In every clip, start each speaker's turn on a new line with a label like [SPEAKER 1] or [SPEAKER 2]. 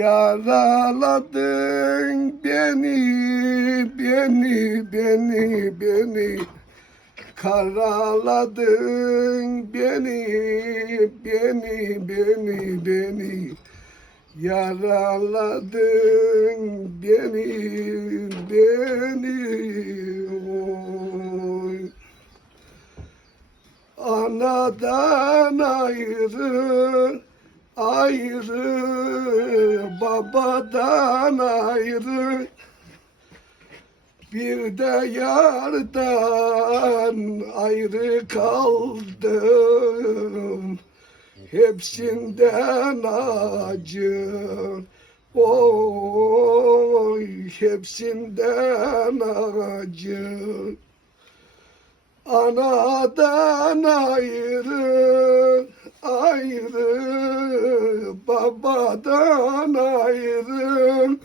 [SPEAKER 1] Yaraladın beni, beni, beni, beni. Karaladın beni, beni, beni, beni. Yaraladın beni, beni. Oy. Anadan ayrı, ayrı, babadan ayrı. Bir de yardan ayrı kaldım. Hepsinden acı. Oy, hepsinden acı. Anadan ayrı, ayrı, babadan ayrı.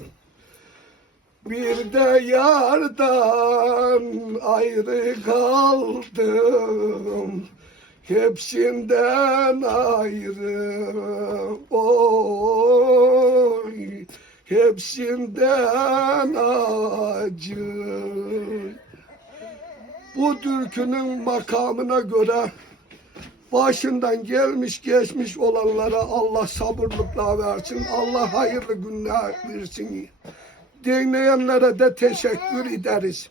[SPEAKER 1] Bir de yardan ayrı kaldım. Hepsinden ayrı, oy, hepsinden acı. Bu türkünün makamına göre başından gelmiş geçmiş olanlara Allah sabırlıkla versin. Allah hayırlı günler versin. Dinleyenlere de teşekkür ederiz.